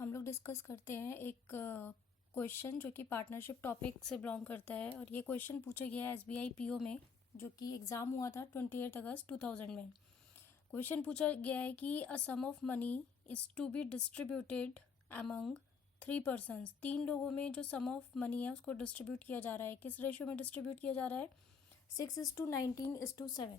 हम लोग डिस्कस करते हैं एक क्वेश्चन जो कि पार्टनरशिप टॉपिक से बिलोंग करता है और ये क्वेश्चन पूछा गया है एसबीआई पीओ में, जो कि एग्ज़ाम हुआ था 28 अगस्त 2000 में। क्वेश्चन पूछा गया है कि a sum of money is to be distributed among 3 persons. 3 लोगों में जो सम ऑफ मनी है उसको डिस्ट्रीब्यूट किया जा रहा है। किस रेशियो में डिस्ट्रीब्यूट किया जा रहा है? 6:19:7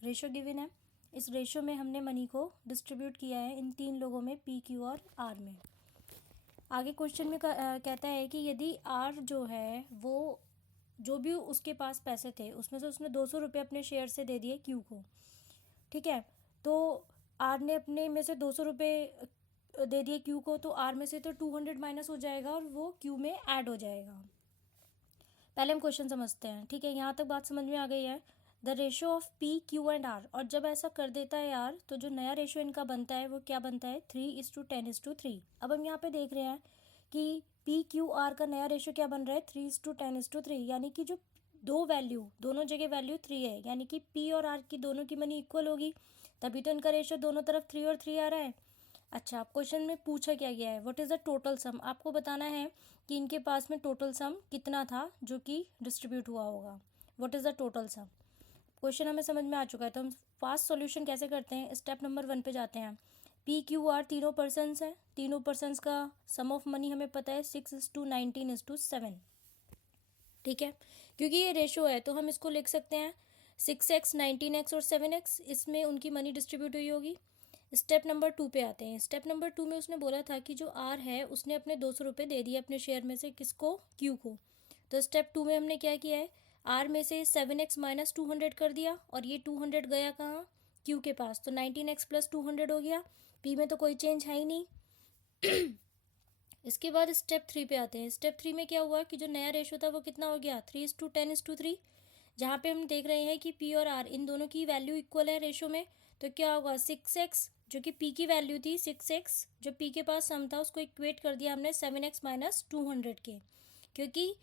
रेशियो गिवन है। इस रेशियो में हमने मनी को डिस्ट्रीब्यूट किया है इन 3 लोगों में, पी, क्यू और आर में। आगे क्वेश्चन में कहता है कि यदि आर जो है वो जो भी उसके पास पैसे थे उसमें से उसने 200 रुपये अपने शेयर से दे दिए क्यू को, ठीक है। तो आर ने अपने में से 200 रुपये दे दिए क्यू को, तो आर में से तो 200 माइनस हो जाएगा और वो क्यू में ऐड हो जाएगा। पहले हम क्वेश्चन समझते हैं, ठीक है। यहाँ तक बात समझ में आ गई है। The ratio of p, q and r, और जब ऐसा कर देता है यार तो जो नया रेशियो इनका बनता है वो क्या बनता है? 3:10:3। अब हम यहाँ पे देख रहे हैं कि पी, क्यू, आर का नया रेशियो क्या बन रहा है? 3:10:3, यानी कि जो दो वैल्यू, दोनों जगह वैल्यू 3 है, यानी कि पी और आर की दोनों की मनी इक्वल होगी, तभी तो इनका रेशियो दोनों तरफ 3 और 3 आ रहा है। अच्छा, क्वेश्चन में पूछा क्या गया है? What is the total sum. आपको बताना है कि इनके पास में टोटल सम कितना था जो कि डिस्ट्रीब्यूट हुआ होगा। What is the total sum. Question हमें समझ में आ चुका है, तो हम फास्ट सॉल्यूशन कैसे करते हैं? स्टेप नंबर 1 पे जाते हैं। पी, क्यू, आर तीनों पर्सनस हैं। तीनों पर्सनस का सम ऑफ मनी हमें पता है 6:19:7, ठीक है। क्योंकि ये रेशो है तो हम इसको लिख सकते हैं 6x, 19x और 7x, इसमें उनकी मनी डिस्ट्रीब्यूट हुई होगी। स्टेप नंबर 2 पे आते हैं। स्टेप नंबर 2 में उसने बोला था कि जो आर है उसने अपने 200 रुपये दे दिए अपने शेयर में से, किसको? क्यू को। तो स्टेप 2 में हमने क्या किया है? आर में से 7x माइनस 200 कर दिया और ये 200 गया कहाँ? क्यू के पास, तो 19x प्लस 200 हो गया। पी में तो कोई चेंज है ही नहीं। इसके बाद स्टेप 3 पे आते हैं। स्टेप 3 में क्या हुआ कि जो नया रेशो था वो कितना हो गया? 3:10:3, जहाँ पे हम देख रहे हैं कि पी और आर इन दोनों की वैल्यू इक्वल है रेशो में। तो क्या होगा? 6x जो कि पी की वैल्यू थी, 6x जो पी के पास सम था उसको इक्वेट कर दिया हमने 7x माइनस 200 के, क्योंकि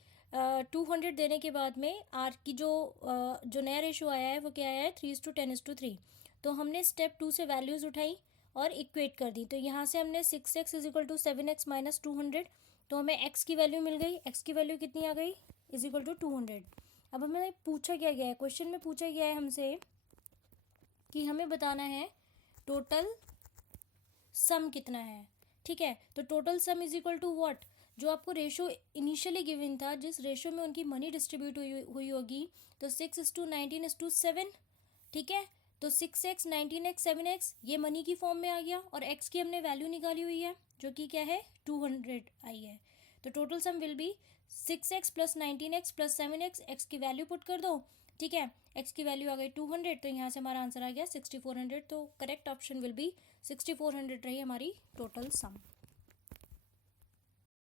200 देने के बाद में आर की जो नया रेशो आया है वो क्या आया है? 3:10:3। तो हमने स्टेप 2 से वैल्यूज़ उठाई और इक्वेट कर दी। तो यहाँ से हमने 6x is equal to 7x minus 200, तो हमें x की वैल्यू मिल गई। x की वैल्यू कितनी आ गई? Equal to 200। अब हमें पूछा क्या गया है? क्वेश्चन में पूछा गया है हमसे कि हमें बताना है टोटल सम कितना है, ठीक है। तो total sum is equal to what? जो आपको रेशो इनिशियली गिवन था, जिस रेशो में उनकी मनी डिस्ट्रीब्यूट हुई होगी, तो 6:19:7, ठीक है। तो 6x, 19x, 7x ये मनी की फॉर्म में आ गया और x की हमने वैल्यू निकाली हुई है जो कि क्या है? 200 आई है। तो total some will be 6x plus 19x plus 7x, x की वैल्यू पुट कर दो, ठीक है। x की वैल्यू आ गई 200, तो यहाँ से हमारा आंसर आ गया 6400। तो करेक्ट ऑप्शन विल बी 6400 रही हमारी टोटल सम।